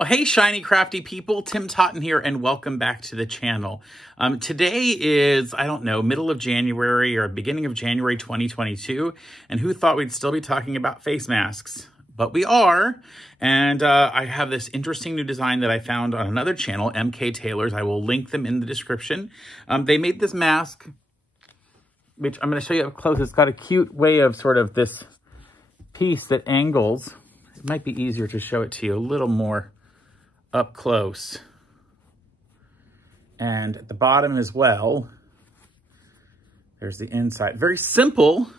Well, hey, shiny, crafty people, Tim Totten here, and welcome back to the channel. Today is, I don't know, middle of January or beginning of January 2022, and who thought we'd still be talking about face masks? But we are, and I have this interesting new design that I found on another channel, MK Tailors. I will link them in the description. They made this mask, which I'm going to show you up close. It's got a cute way of sort of this piece that angles. It might be easier to show it to you a little more up close, and at the bottom as well. There's the inside. Very simple,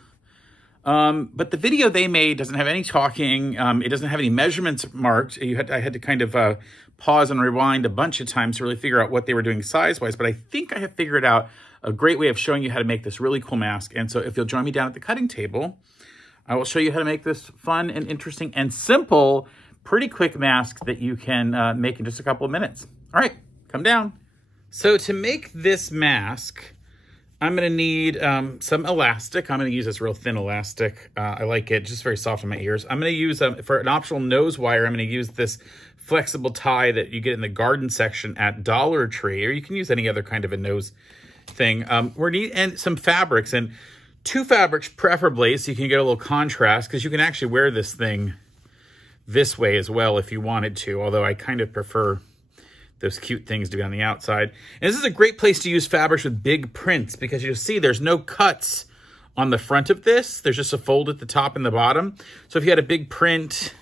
but the video they made doesn't have any talking. It doesn't have any measurements marked. I had to kind of pause and rewind a bunch of times to really figure out what they were doing size-wise, but I think I have figured out a great way of showing you how to make this really cool mask. And so if you'll join me down at the cutting table, I will show you how to make this fun and interesting and simple, pretty quick mask that you can make in just a couple of minutes. All right, come down. So to make this mask, I'm gonna need some elastic. I'm gonna use this real thin elastic. I like it, just very soft on my ears. I'm gonna use, for an optional nose wire, I'm gonna use this flexible tie that you get in the garden section at Dollar Tree, or you can use any other kind of a nose thing. We're and some fabrics, and 2 fabrics preferably, so you can get a little contrast, because you can actually wear this thing this way as well if you wanted to, although I kind of prefer those cute things to be on the outside. And this is a great place to use fabrics with big prints, because you'll see there's no cuts on the front of this. There's just a fold at the top and the bottom. So if you had a big print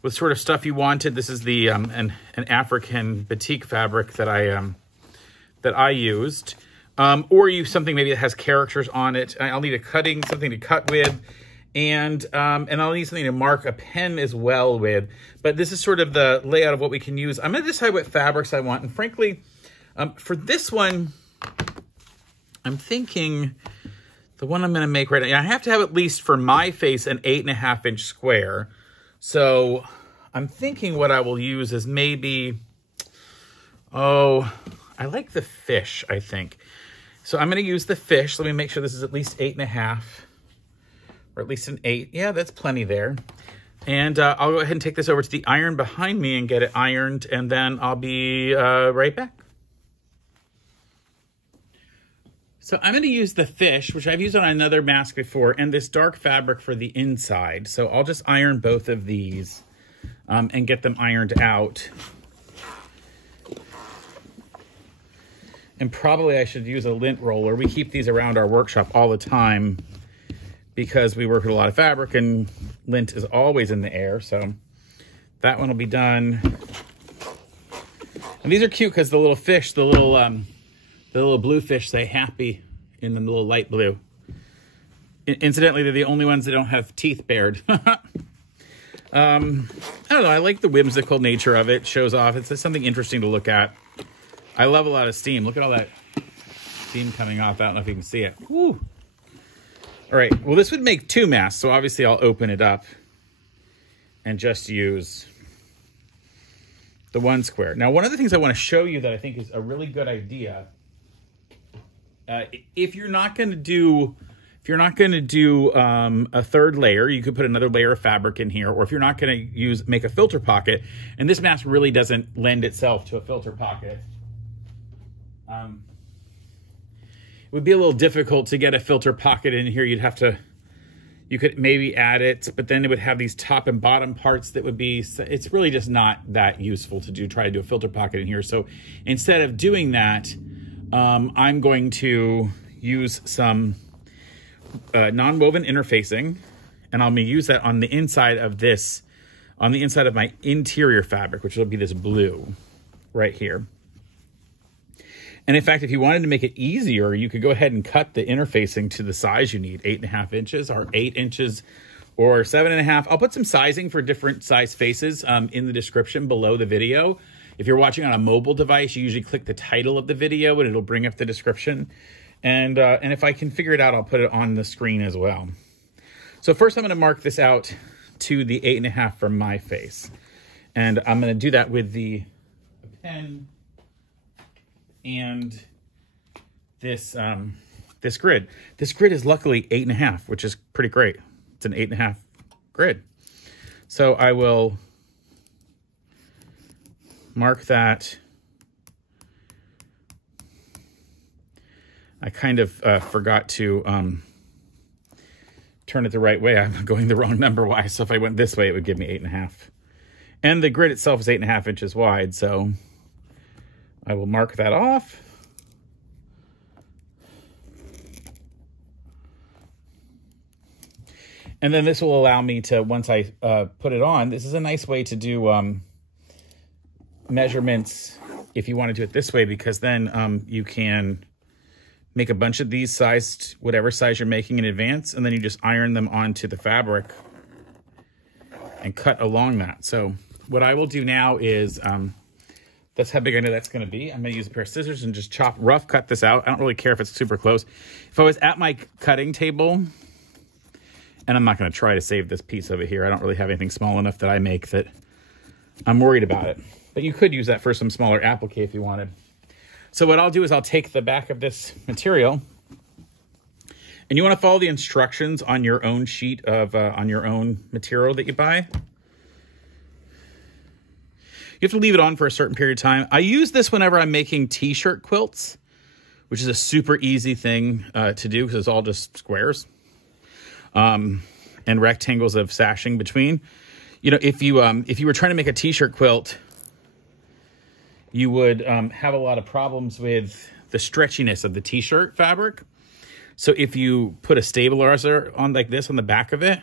with sort of stuff you wanted, this is the an African batik fabric that I used. Or use something maybe that has characters on it. I'll need something to cut with, and I'll need something to mark a pen as well with. But this is sort of the layout of what we can use. I'm going to decide what fabrics I want, and frankly, for this one, I'm thinking the one I'm going to make right now, I have to have at least for my face an 8.5-inch square. So I'm thinking what I will use is maybe, I like the fish, I think. So I'm going to use the fish. Let me make sure this is at least 8.5, or at least an 8. Yeah, that's plenty there. And I'll go ahead and take this over to the iron behind me and get it ironed, and then I'll be right back. So I'm going to use the fish, which I've used on another mask before, and this dark fabric for the inside. So I'll just iron both of these and get them ironed out. And probably I should use a lint roller. We keep these around our workshop all the time because we work with a lot of fabric and lint is always in the air. So that one will be done. And these are cute because the little fish, the little blue fish say happy in the little light blue. Incidentally, they're the only ones that don't have teeth bared. I don't know. I like the whimsical nature of it. Shows off. It's just something interesting to look at. I love a lot of steam. Look at all that steam coming off. I don't know if you can see it. Woo. All right. Well, this would make 2 masks. So obviously I'll open it up and just use the 1 square. Now, one of the things I want to show you that I think is a really good idea, if you're not going to do a 3rd layer, you could put another layer of fabric in here, or if you're not going to make a filter pocket, and this mask really doesn't lend itself to a filter pocket. It would be a little difficult to get a filter pocket in here. You could maybe add it, but then it would have these top and bottom parts that would be, it's really just not that useful to try to do a filter pocket in here. So instead of doing that, I'm going to use some non-woven interfacing, and I'm going to use that on the inside of this, on the inside of my interior fabric, which will be this blue right here. And in fact, if you wanted to make it easier, you could go ahead and cut the interfacing to the size you need, 8.5 inches or 8 inches or 7.5. I'll put some sizing for different size faces in the description below the video. If you're watching on a mobile device, you usually click the title of the video and it'll bring up the description. And if I can figure it out, I'll put it on the screen as well. So first I'm going to mark this out to the 8.5 for my face. And I'm going to do that with the pen and this this grid. This grid is luckily 8.5, which is pretty great. It's an 8.5 grid. So I will mark that. I kind of forgot to turn it the right way. I'm going the wrong number-wise. So if I went this way, it would give me 8.5. And the grid itself is 8.5 inches wide. So I will mark that off. And then this will allow me to, once I put it on, this is a nice way to do measurements if you want to do it this way, because then you can make a bunch of these sized, whatever size you're making in advance, and then you just iron them onto the fabric and cut along that. So what I will do now is, that's how big I know that's going to be. I'm going to use a pair of scissors and just rough cut this out. I don't really care if it's super close. If I was at my cutting table, and I'm not going to try to save this piece over here. I don't really have anything small enough that I make that I'm worried about it. But you could use that for some smaller applique if you wanted. So what I'll do is I'll take the back of this material, and you want to follow the instructions on your own sheet of, on your own material that you buy. You have to leave it on for a certain period of time. I use this whenever I'm making t-shirt quilts, which is a super easy thing to do because it's all just squares and rectangles of sashing between. You know, if you were trying to make a t-shirt quilt, you would have a lot of problems with the stretchiness of the t-shirt fabric. So if you put a stabilizer on like this on the back of it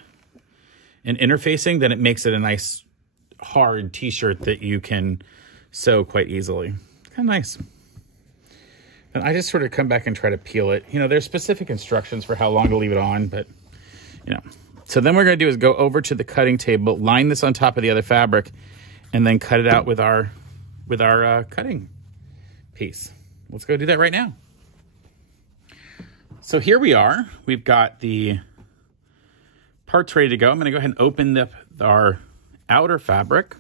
and interfacing, then it makes it a nice hard t-shirt that you can sew quite easily. Kind of nice. And I just sort of come back and try to peel it. You know, there's specific instructions for how long to leave it on, but you know. So then what we're going to do is go over to the cutting table, line this on top of the other fabric, and then cut it out with our cutting piece. Let's go do that right now. So here we are. We've got the parts ready to go. I'm going to go ahead and open our outer fabric,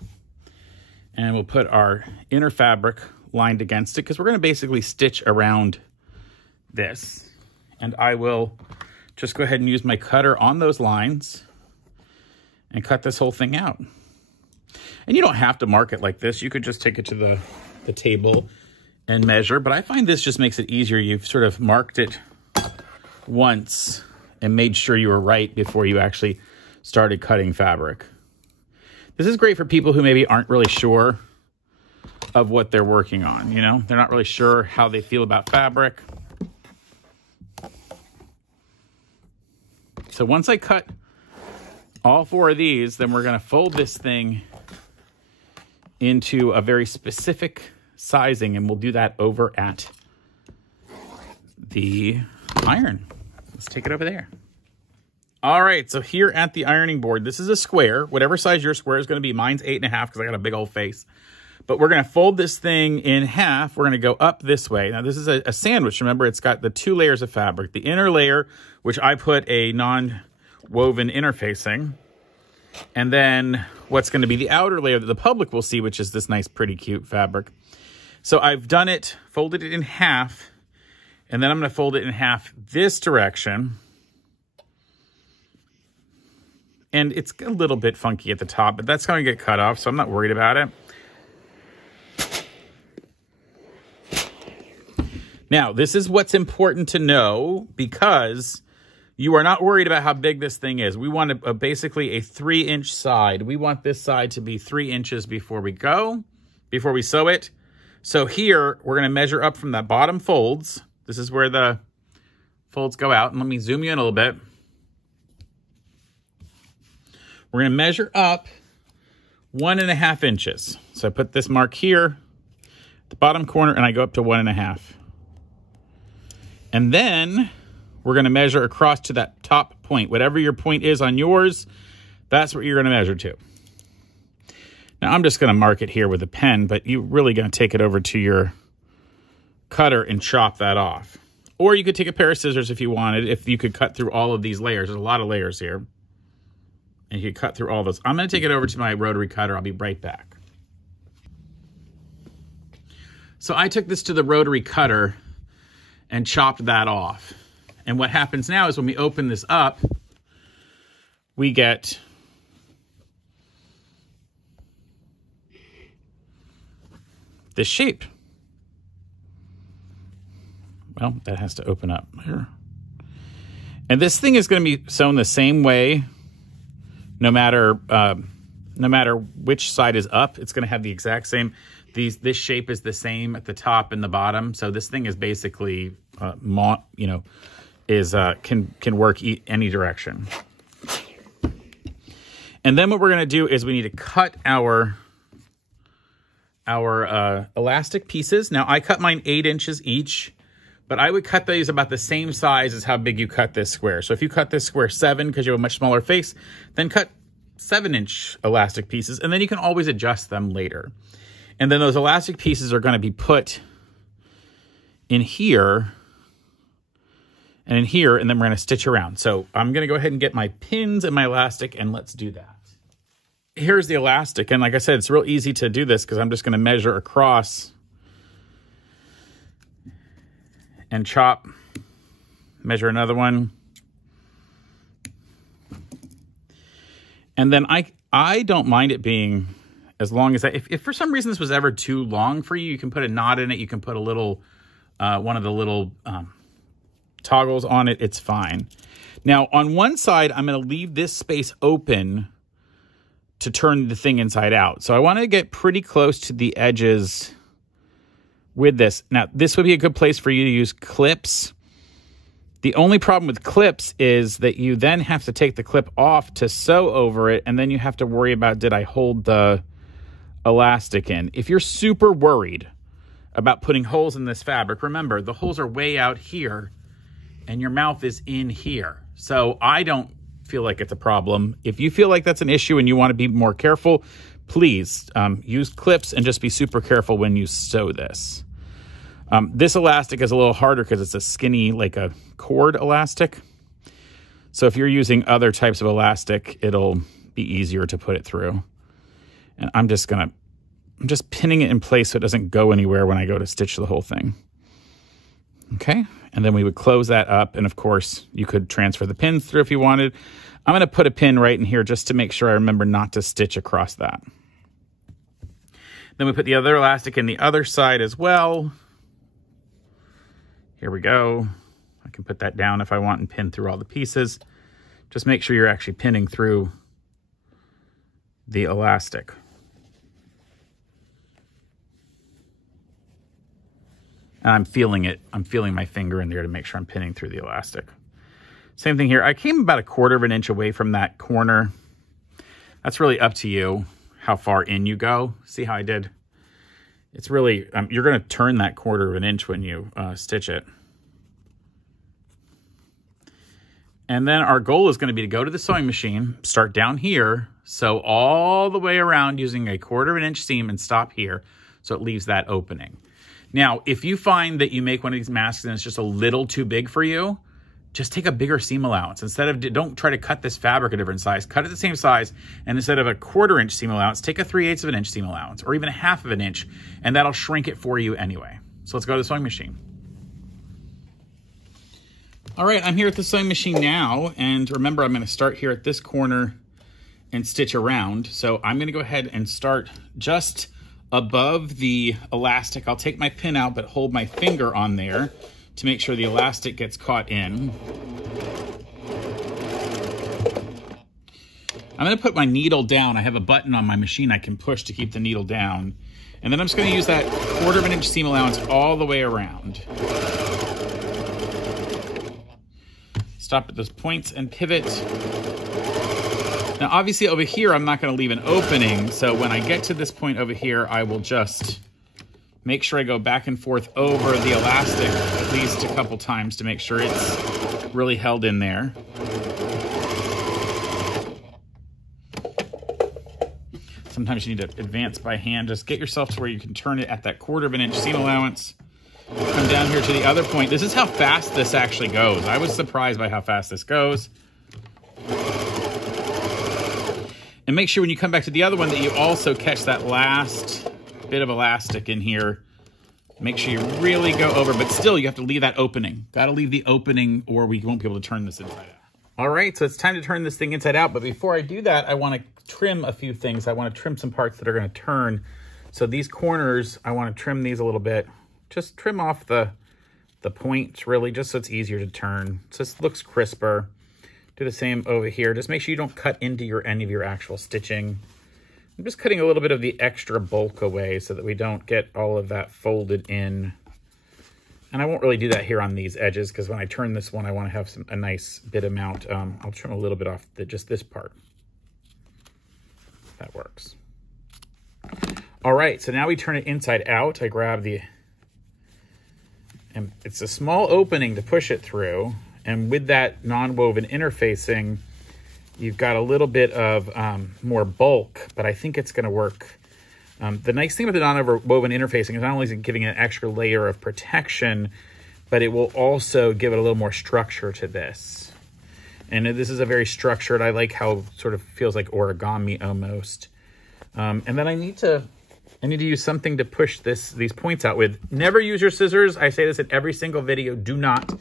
and we'll put our inner fabric lined against it because we're going to basically stitch around this. And I will just go ahead and use my cutter on those lines and cut this whole thing out. And you don't have to mark it like this. You could just take it to the table and measure. But I find this just makes it easier. You've sort of marked it once and made sure you were right before you actually started cutting fabric. This is great for people who maybe aren't really sure of what they're working on. You know, they're not really sure how they feel about fabric. So once I cut all 4 of these, then we're going to fold this thing into a very specific sizing, and we'll do that over at the iron. Let's take it over there. All right, so here at the ironing board, this is a square. Whatever size your square is going to be. Mine's 8.5 because I got a big old face. But we're going to fold this thing in half. We're going to go up this way. Now, this is a sandwich. Remember, it's got the 2 layers of fabric. The inner layer, which I put a non-woven interfacing. And then what's going to be the outer layer that the public will see, which is this nice, pretty, cute fabric. So I've done it, folded it in half, and then I'm going to fold it in half this direction. And it's a little bit funky at the top, but that's going to get cut off, so I'm not worried about it. Now, this is what's important to know because you are not worried about how big this thing is. We want basically a 3-inch side. We want this side to be 3 inches before we sew it. So here, we're going to measure up from the bottom folds. This is where the folds go out. And let me zoom you in a little bit. We're going to measure up 1.5 inches. So I put this mark here, the bottom corner, and I go up to 1.5. And then we're going to measure across to that top point. Whatever your point is on yours, that's what you're going to measure to. Now, I'm just going to mark it here with a pen, but you're really going to take it over to your cutter and chop that off. Or you could take a pair of scissors if you wanted, if you could cut through all of these layers. There's a lot of layers here. And you could cut through all those. I'm going to take it over to my rotary cutter. I'll be right back. So I took this to the rotary cutter and chopped that off. And what happens now is when we open this up, we get this shape. Well, that has to open up here. And this thing is going to be sewn the same way, no matter which side is up. It's going to have the exact same. This shape is the same at the top and the bottom. So this thing is basically, can work any direction. And then what we're going to do is we need to cut our elastic pieces. Now I cut mine 8 inches each, but I would cut these about the same size as how big you cut this square. So if you cut this square 7 because you have a much smaller face, then cut 7-inch elastic pieces, and then you can always adjust them later. And then those elastic pieces are going to be put in here and in here, and then we're going to stitch around. So I'm going to go ahead and get my pins and my elastic, and let's do that. Here's the elastic, and like I said, it's real easy to do this because I'm just going to measure across and chop, measure another one. And then I don't mind it being as long as that. If for some reason this was ever too long for you, you can put a knot in it. You can put a little, one of the little toggles on it. It's fine. Now, on one side, I'm going to leave this space open to turn the thing inside out. So I want to get pretty close to the edges with this. Now, this would be a good place for you to use clips. The only problem with clips is that you then have to take the clip off to sew over it, and then you have to worry about, did I hold the elastic in? If you're super worried about putting holes in this fabric, remember, the holes are way out here, and your mouth is in here. So I don't feel like it's a problem. If you feel like that's an issue and you want to be more careful, please use clips and just be super careful when you sew this. This elastic is a little harder because it's a skinny, like a cord elastic. So if you're using other types of elastic, it'll be easier to put it through. And I'm just pinning it in place so it doesn't go anywhere when I go to stitch the whole thing. Okay, and then we would close that up. And of course, you could transfer the pins through if you wanted. I'm going to put a pin right in here just to make sure I remember not to stitch across that. Then we put the other elastic in the other side as well. Here we go. I can put that down if I want and pin through all the pieces. Just make sure you're actually pinning through the elastic. And I'm feeling it. I'm feeling my finger in there to make sure I'm pinning through the elastic. Same thing here. I came about 1/4 of an inch away from that corner. That's really up to you how far in you go. See how I did? It's really, you're going to turn that 1/4 of an inch when you stitch it. And then our goal is going to be to go to the sewing machine, start down here, sew all the way around using a 1/4 of an inch seam and stop here so it leaves that opening. Now, if you find that you make one of these masks and it's just a little too big for you, just take a bigger seam allowance. Instead of, don't try to cut this fabric a different size, cut it the same size, and instead of a 1/4 inch seam allowance, take a 3/8 of an inch seam allowance, or even a 1/2 of an inch, and that'll shrink it for you anyway. So let's go to the sewing machine. All right, I'm here at the sewing machine now, and remember, I'm gonna start here at this corner and stitch around. So I'm gonna go ahead and start just above the elastic. I'll take my pin out, but hold my finger on there to make sure the elastic gets caught in. I'm gonna put my needle down. I have a button on my machine I can push to keep the needle down. And then I'm just gonna use that 1/4 of an inch seam allowance all the way around. Stop at those points and pivot. Now, obviously over here, I'm not gonna leave an opening. So when I get to this point over here, I will just make sure I go back and forth over the elastic at least a couple times to make sure it's really held in there. Sometimes you need to advance by hand. Just get yourself to where you can turn it at that 1/4 of an inch seam allowance. Come down here to the other point. This is how fast this actually goes. I was surprised by how fast this goes. And make sure when you come back to the other one that you also catch that last bit of elastic in here. Make sure you really go over, but still you have to leave that opening. Got to leave the opening or we won't be able to turn this inside out. All right, so it's time to turn this thing inside out. But before I do that, I want to trim a few things. I want to trim some parts that are going to turn. So these corners, I want to trim these a little bit. Just trim off the points, really, just so it's easier to turn. So this looks crisper. Do the same over here. Just make sure you don't cut into any of your actual stitching. I'm just cutting a little bit of the extra bulk away so that we don't get all of that folded in. And I won't really do that here on these edges, because when I turn this one, I want to have a nice bit amount. I'll trim a little bit off just this part. That works. All right, so now we turn it inside out. I grab and it's a small opening to push it through. And with that non-woven interfacing, you've got a little bit of more bulk, but I think it's going to work. The nice thing about the non-woven interfacing is not only is it giving an extra layer of protection, but it will also give it a little more structure to this. And this is a very structured, I like how it sort of feels like origami almost. And then I need to use something to push these points out with. Never use your scissors. I say this in every single video. Do not.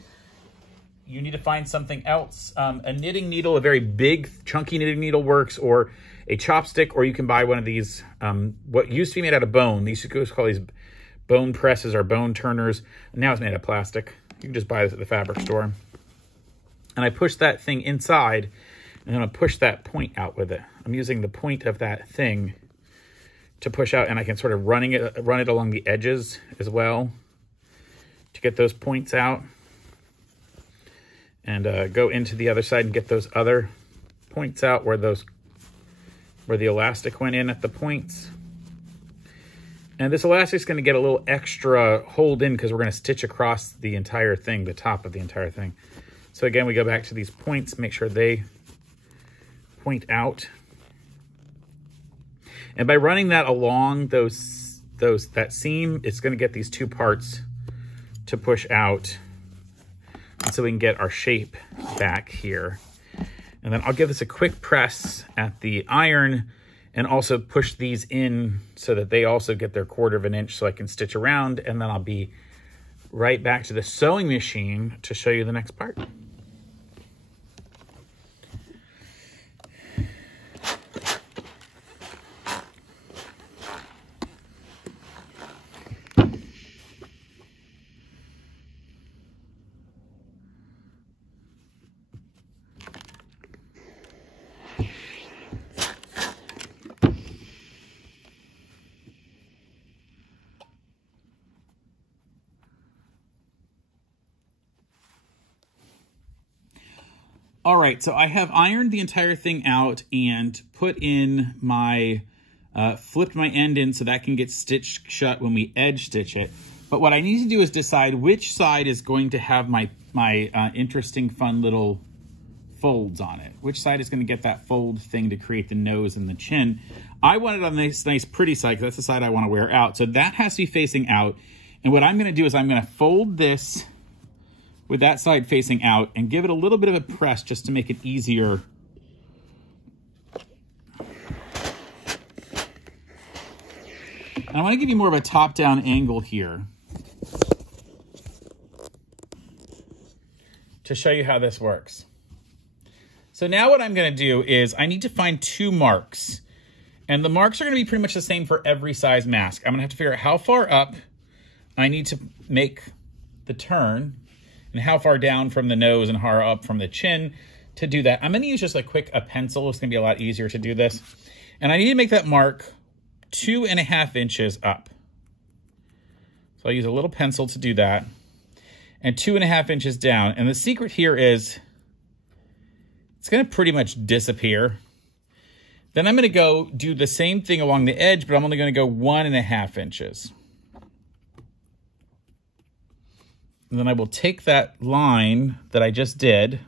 You need to find something else. A knitting needle, a very big, chunky knitting needle works, or a chopstick, or you can buy one of these, what used to be made out of bone. These used to call these bone presses or bone turners. Now it's made out of plastic. You can just buy this at the fabric store. And I push that thing inside, and I'm going to push that point out with it. I'm using the point of that thing to push out, and I can sort of run it along the edges as well to get those points out. And go into the other side and get those other points out where the elastic went in at the points. And this elastic is going to get a little extra hold in because we're going to stitch across the entire thing, the top of the entire thing. So again, we go back to these points, make sure they point out. And by running that along that seam, it's going to get these two parts to push out, and so we can get our shape back here. And then I'll give this a quick press at the iron and also push these in so that they also get their 1/4 of an inch so I can stitch around, and then I'll be right back to the sewing machine to show you the next part. All right, so I have ironed the entire thing out and put in my, flipped my end in so that can get stitched shut when we edge stitch it. But what I need to do is decide which side is going to have my interesting, fun little folds on it. Which side is going to get that fold thing to create the nose and the chin. I want it on this nice pretty side because that's the side I want to wear out. So that has to be facing out. And what I'm going to do is I'm going to fold this with that side facing out and give it a little bit of a press just to make it easier. And I want to give you more of a top-down angle here to show you how this works. So now what I'm going to do is I need to find 2 marks. And the marks are going to be pretty much the same for every size mask. I'm going to have to figure out how far up I need to make the turn and how far down from the nose and how far up from the chin to do that. I'm going to use just a pencil. It's going to be a lot easier to do this. And I need to make that mark 2.5 inches up. So I'll use a little pencil to do that. And 2.5 inches down. And the secret here is it's going to pretty much disappear. Then I'm going to go do the same thing along the edge, but I'm only going to go 1.5 inches. And then I will take that line that I just did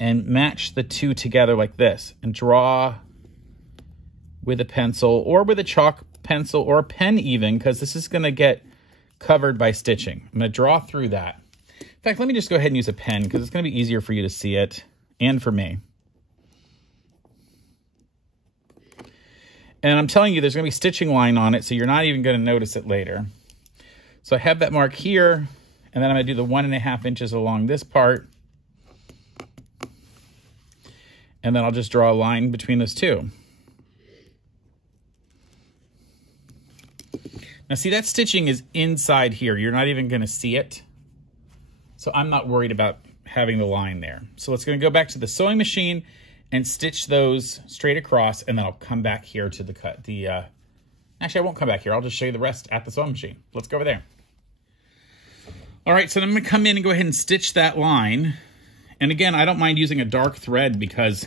and match the 2 together like this and draw with a pencil or with a chalk pencil or a pen even, because this is going to get covered by stitching. I'm going to draw through that. In fact, let me just go ahead and use a pen because it's going to be easier for you to see it and for me. And I'm telling you, there's going to be stitching line on it, so you're not even going to notice it later. So I have that mark here, and then I'm going to do the 1.5 inches along this part. And then I'll just draw a line between those 2. Now see, that stitching is inside here. You're not even gonna see it. So I'm not worried about having the line there. So let's go back to the sewing machine and stitch those straight across, and then I'll come back here to the cut. Actually, I won't come back here. I'll just show you the rest at the sewing machine. Let's go over there. All right, so then I'm gonna come in and go ahead and stitch that line. And again, I don't mind using a dark thread because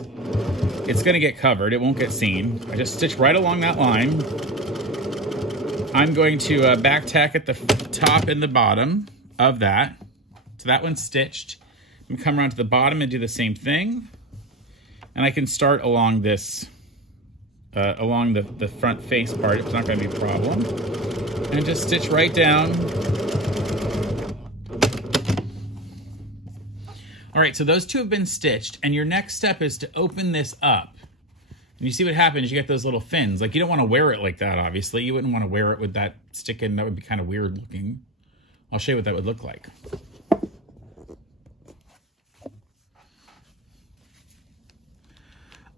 it's gonna get covered. It won't get seen. I just stitch right along that line. I'm going to back tack at the top and the bottom of that. So that one's stitched. I'm gonna come around to the bottom and do the same thing. And I can start along this, along the front face part. It's not gonna be a problem. And just stitch right down. All right, so those two have been stitched, and your next step is to open this up. And you see what happens, you get those little fins. Like, you don't want to wear it like that, obviously. You wouldn't want to wear it with that stick in. That would be kind of weird looking. I'll show you what that would look like.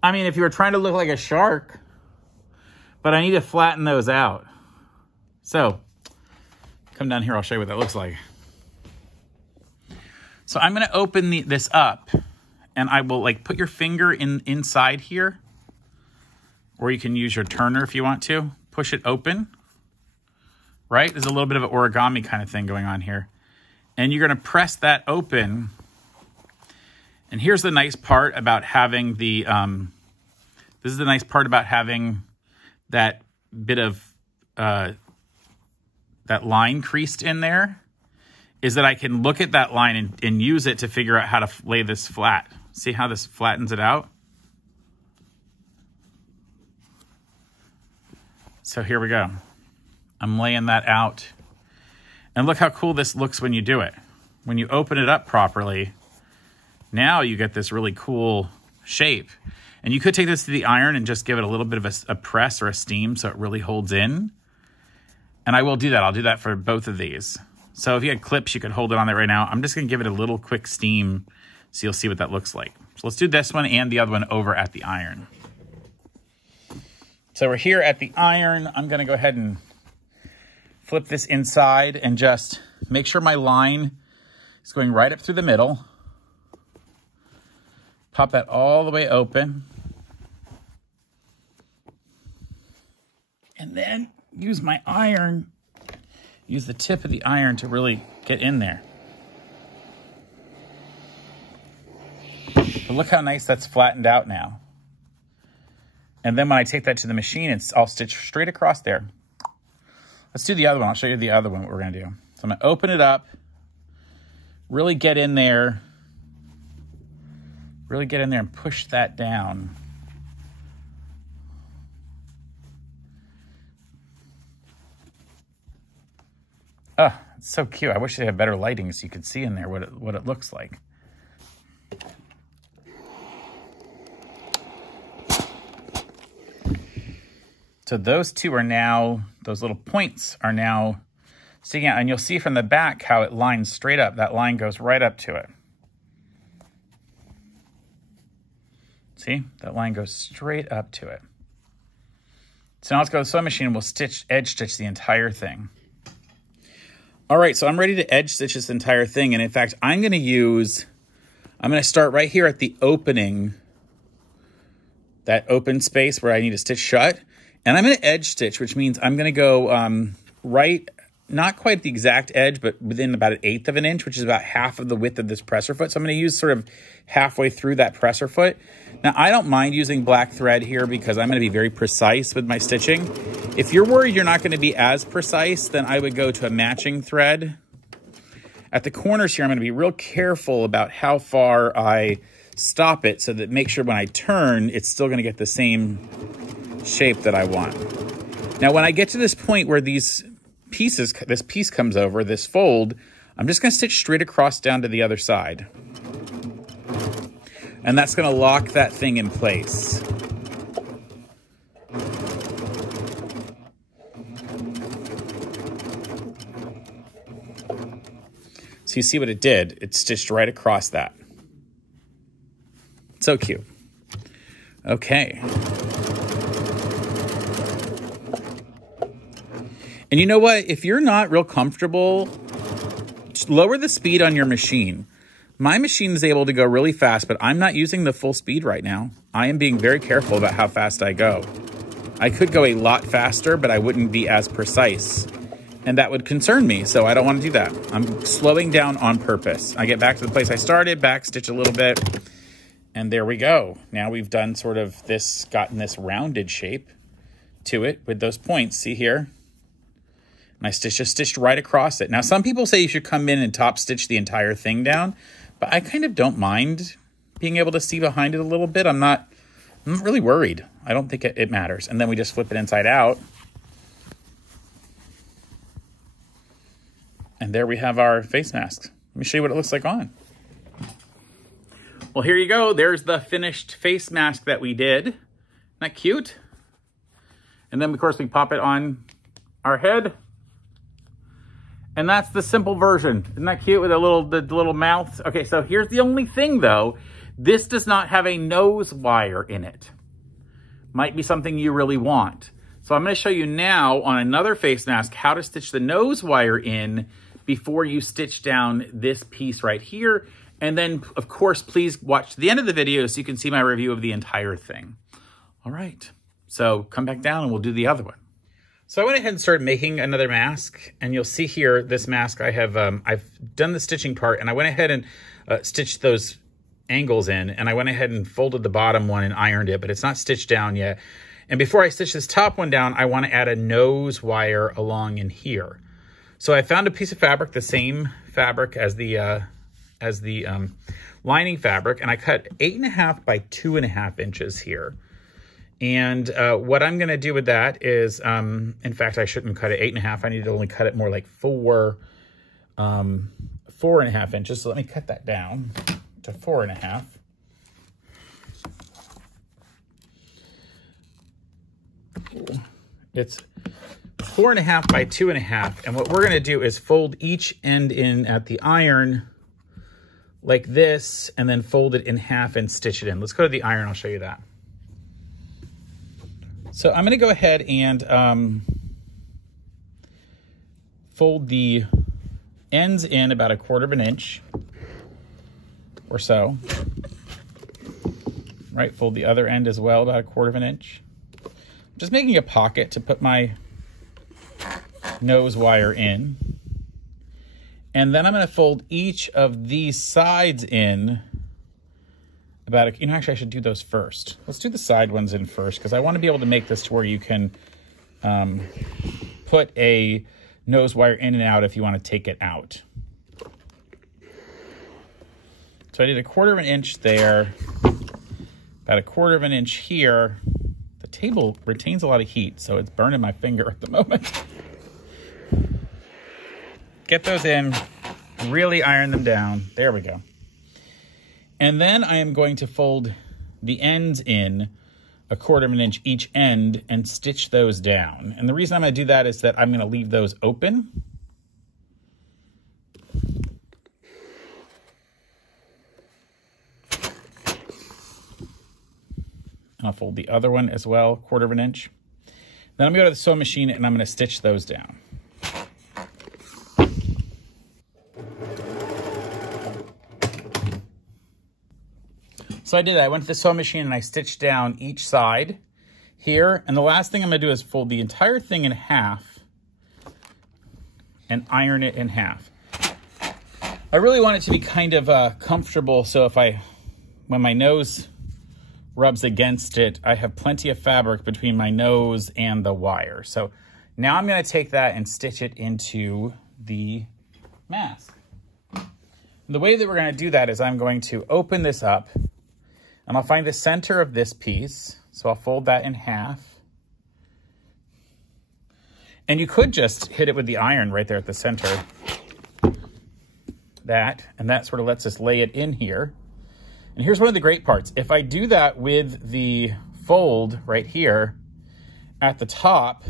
I mean, if you were trying to look like a shark, but I need to flatten those out. So, come down here, I'll show you what that looks like. So I'm gonna open this up, and I will like put your finger inside here, or you can use your turner if you want to. Push it open, right? There's a little bit of an origami kind of thing going on here. And you're gonna press that open. And here's the nice part about having the, this is the nice part about having that bit of, that line creased in there, is that I can look at that line and use it to figure out how to lay this flat. See how this flattens it out? So here we go. I'm laying that out. And look how cool this looks when you do it. When you open it up properly, now you get this really cool shape. And you could take this to the iron and just give it a little bit of a press or a steam so it really holds in. And I will do that. I'll do that for both of these. So if you had clips, you could hold it on there right now. I'm just gonna give it a little quick steam so you'll see what that looks like. So let's do this one and the other one over at the iron. So we're here at the iron. I'm gonna go ahead and flip this inside and just make sure my line is going right up through the middle. Pop that all the way open. And then use my iron. Use the tip of the iron to really get in there. But look how nice that's flattened out now. And then when I take that to the machine, I'll stitch straight across there. Let's do the other one. I'll show you the other one, what we're gonna do. So I'm gonna open it up, really get in there, and push that down. Oh, it's so cute. I wish they had better lighting so you could see in there what it looks like. So those two are now, those little points are now sticking out. And you'll see from the back how it lines straight up. That line goes right up to it. See? That line goes straight up to it. So now let's go to the sewing machine and we'll edge stitch the entire thing. All right, so I'm ready to edge stitch this entire thing. And in fact, I'm gonna start right here at the opening, that open space where I need to stitch shut. And I'm gonna edge stitch, which means I'm gonna go right, not quite the exact edge, but within about 1/8 of an inch, which is about half of the width of this presser foot. So I'm gonna use sort of halfway through that presser foot. Now, I don't mind using black thread here because I'm gonna be very precise with my stitching. If you're worried you're not gonna be as precise, then I would go to a matching thread. At the corners here, I'm gonna be real careful about how far I stop it so that make sure when I turn, it's still gonna get the same shape that I want. Now, when I get to this point where this piece comes over, this fold, I'm just gonna stitch straight across down to the other side. And that's gonna lock that thing in place. So you see what it did? It stitched right across that. So cute. Okay. And you know what? If you're not real comfortable, just lower the speed on your machine. My machine is able to go really fast, but I'm not using the full speed right now. I am being very careful about how fast I go. I could go a lot faster, but I wouldn't be as precise. And that would concern me, so I don't want to do that. I'm slowing down on purpose. I get back to the place I started, backstitch a little bit, and there we go. Now we've done sort of this, gotten this rounded shape to it with those points. See here? And I just stitched right across it. Now, some people say you should come in and top stitch the entire thing down, but I kind of don't mind being able to see behind it a little bit. I'm not really worried. I don't think it matters. And then we just flip it inside out. And there we have our face mask. Let me show you what it looks like on. Well, here you go. There's the finished face mask that we did. Isn't that cute? And then, of course, we pop it on our head. And that's the simple version. Isn't that cute with the little mouth? Okay, so here's the only thing though. This does not have a nose wire in it. Might be something you really want. So I'm gonna show you now on another face mask how to stitch the nose wire in before you stitch down this piece right here. And then of course, please watch the end of the video so you can see my review of the entire thing. All right, so come back down and we'll do the other one. So I went ahead and started making another mask, and you'll see here this mask I have, I've done the stitching part, and I went ahead and stitched those angles in, and I went ahead and folded the bottom one and ironed it, but it's not stitched down yet. And before I stitch this top one down, I want to add a nose wire along in here. So I found a piece of fabric, the same fabric as the lining fabric, and I cut 8.5 by 2.5 inches here. And what I'm going to do with that is, in fact, I shouldn't cut it 8.5. I need to only cut it more like 4.5 inches. So let me cut that down to 4.5. It's 4.5 by 2.5. And what we're going to do is fold each end in at the iron like this, and then fold it in half and stitch it in. Let's go to the iron. I'll show you that. So I'm going to go ahead and fold the ends in about 1/4 inch or so. Right, fold the other end as well, about 1/4 inch. I'm just making a pocket to put my nose wire in. And then I'm going to fold each of these sides in about, actually I should do those first. Let's do the side ones in first, because I want to be able to make this to where you can put a nose wire in and out if you want to take it out. So I did 1/4 inch there, about 1/4 inch here. The table retains a lot of heat, so it's burning my finger at the moment. Get those in, really iron them down. There we go. And then I am going to fold the ends in 1/4 inch each end and stitch those down. And the reason I'm going to do that is that I'm going to leave those open. I'll fold the other one as well, 1/4 inch. Then I'm going to go to the sewing machine and I'm going to stitch those down. So I did that. I went to the sewing machine and I stitched down each side here. And the last thing I'm going to do is fold the entire thing in half and iron it in half. I really want it to be kind of comfortable, so when my nose rubs against it, I have plenty of fabric between my nose and the wire. So now I'm going to take that and stitch it into the mask. The way that we're going to do that is I'm going to open this up, and I'll find the center of this piece. So I'll fold that in half. And you could just hit it with the iron right there at the center. And that sort of lets us lay it in here. And here's one of the great parts. If I do that with the fold right here at the top,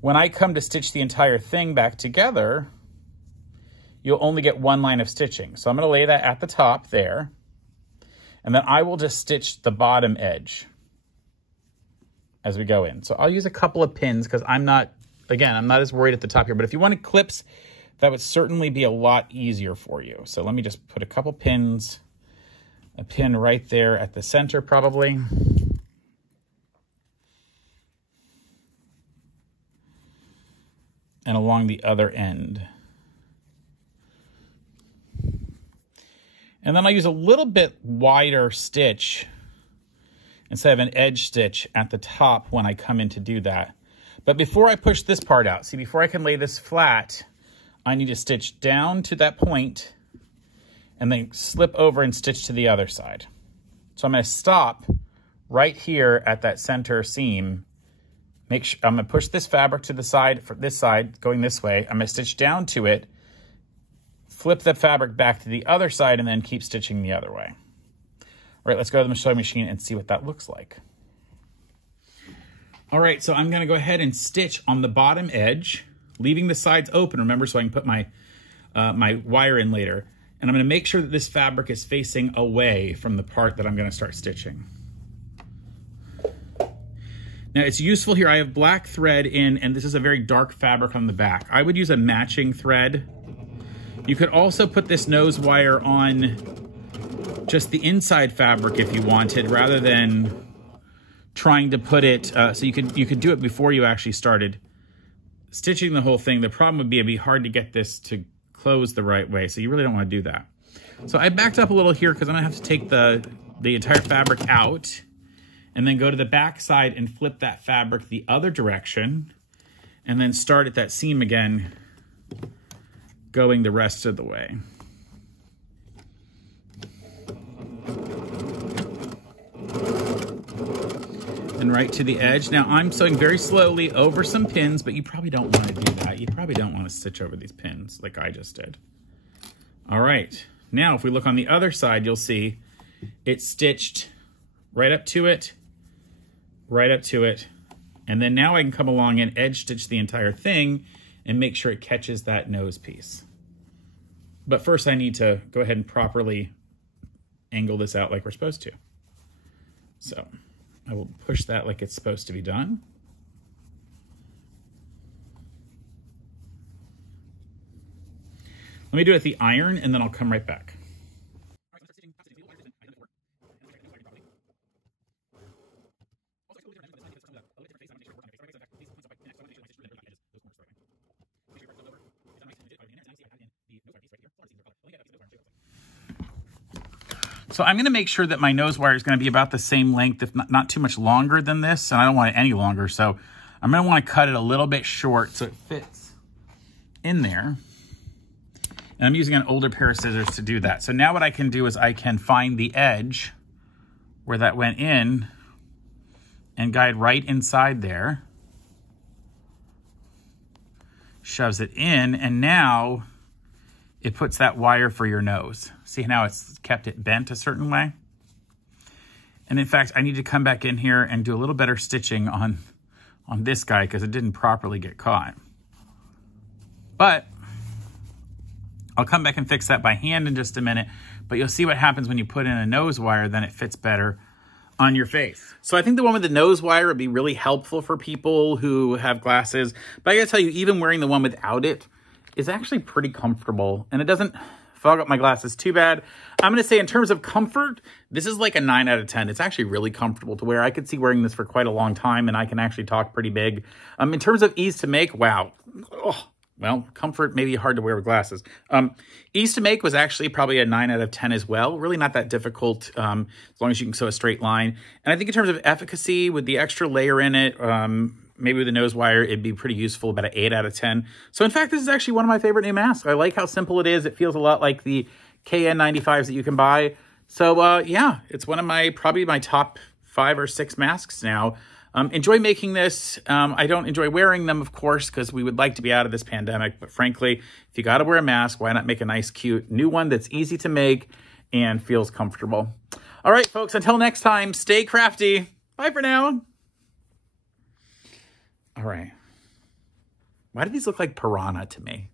when I come to stitch the entire thing back together, you'll only get one line of stitching. So I'm going to lay that at the top there. And then I will just stitch the bottom edge as we go in. So I'll use a couple of pins because I'm not again, I'm not as worried at the top here, but if you wanted clips, that would certainly be a lot easier for you. So let me just put a couple pins, a pin right there at the center probably. And along the other end. And then I'll use a little bit wider stitch instead of an edge stitch at the top when I come in to do that. But before I push this part out, see, before I can lay this flat, I need to stitch down to that point and then slip over and stitch to the other side. So I'm going to stop right here at that center seam. Make sure I'm going to push this fabric to the side, for this side, going this way. I'm going to stitch down to it, flip the fabric back to the other side, and then keep stitching the other way. All right, let's go to the sewing machine and see what that looks like. All right, so I'm going to go ahead and stitch on the bottom edge, leaving the sides open, remember, so I can put my, my wire in later. And I'm going to make sure that this fabric is facing away from the part that I'm going to start stitching. Now, it's useful here. I have black thread in, and this is a very dark fabric on the back. I would use a matching thread. You could also put this nose wire on just the inside fabric if you wanted, rather than trying to put it, so you could do it before you actually started stitching the whole thing. The problem would be it'd be hard to get this to close the right way, so you really don't want to do that. So I backed up a little here because I'm going to have to take the entire fabric out and then go to the back side and flip that fabric the other direction and then start at that seam again, going the rest of the way. And right to the edge. Now I'm sewing very slowly over some pins, but you probably don't want to do that. You probably don't want to stitch over these pins like I just did. All right, now if we look on the other side, you'll see it's stitched right up to it, and then now I can come along and edge stitch the entire thing and make sure it catches that nose piece. But first I need to go ahead and properly angle this out like we're supposed to. So I will push that like it's supposed to be done. Let me do it with the iron and then I'll come right back. So I'm going to make sure that my nose wire is going to be about the same length, if not too much longer than this, and I don't want it any longer, so I'm going to want to cut it a little bit short so it fits in there. And I'm using an older pair of scissors to do that. So now what I can do is I can find the edge where that went in and guide right inside there. Shoves it in, and now it puts that wire for your nose. See how it's kept it bent a certain way? And in fact, I need to come back in here and do a little better stitching on this guy because it didn't properly get caught. But I'll come back and fix that by hand in just a minute, but you'll see what happens when you put in a nose wire, then it fits better on your face. So I think the one with the nose wire would be really helpful for people who have glasses, but I gotta tell you, even wearing the one without it is actually pretty comfortable, and it doesn't fog up my glasses too bad. I'm going to say in terms of comfort, this is like a 9 out of 10. It's actually really comfortable to wear. I could see wearing this for quite a long time, and I can actually talk pretty big. In terms of ease to make, wow. Oh, well, comfort may be hard to wear with glasses. Ease to make was actually probably a 9 out of 10 as well. Really not that difficult as long as you can sew a straight line. And I think in terms of efficacy, with the extra layer in it, maybe with a nose wire, it'd be pretty useful, about an 8 out of 10. So in fact, this is actually one of my favorite new masks. I like how simple it is. It feels a lot like the KN95s that you can buy. So yeah, it's one of probably my top 5 or 6 masks now. Enjoy making this. I don't enjoy wearing them, of course, because we would like to be out of this pandemic. But frankly, if you got to wear a mask, why not make a nice, cute new one that's easy to make and feels comfortable? All right, folks, until next time, stay crafty. Bye for now. All right. Why do these look like piranha to me?